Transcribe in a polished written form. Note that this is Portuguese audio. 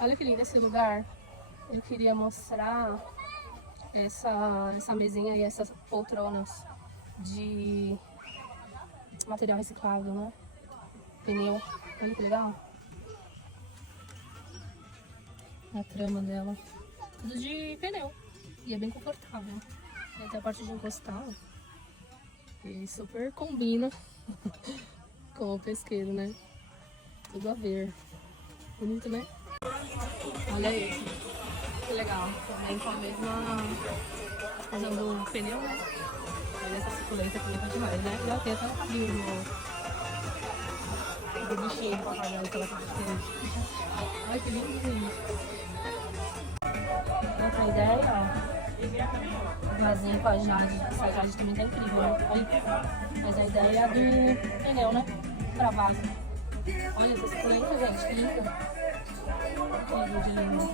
Olha que lindo esse lugar. Eu queria mostrar essa mesinha e essas poltronas de material reciclável, né? Pneu. Olha que legal. A trama dela. Tudo de pneu. E é bem confortável. Tem até a parte de encostar. E super combina com o pesqueiro, né? Tudo a ver. Bonito, né? Olha isso. Que legal. Também com a mesma... usando o pneu, né? Olha essa suculenta aqui, tá demais, né? Já tem até um cabinho do bichinho do papagaio que ela tá fazendo. Olha que lindo. Essa ideia, ó. Vasinho com a Jade. Essa Jade também tá incrível, né? Olha. Mas a ideia é do pneu, né? Pra vaso. Olha essa suculenta, gente. Que linda. Que lindo de lindo.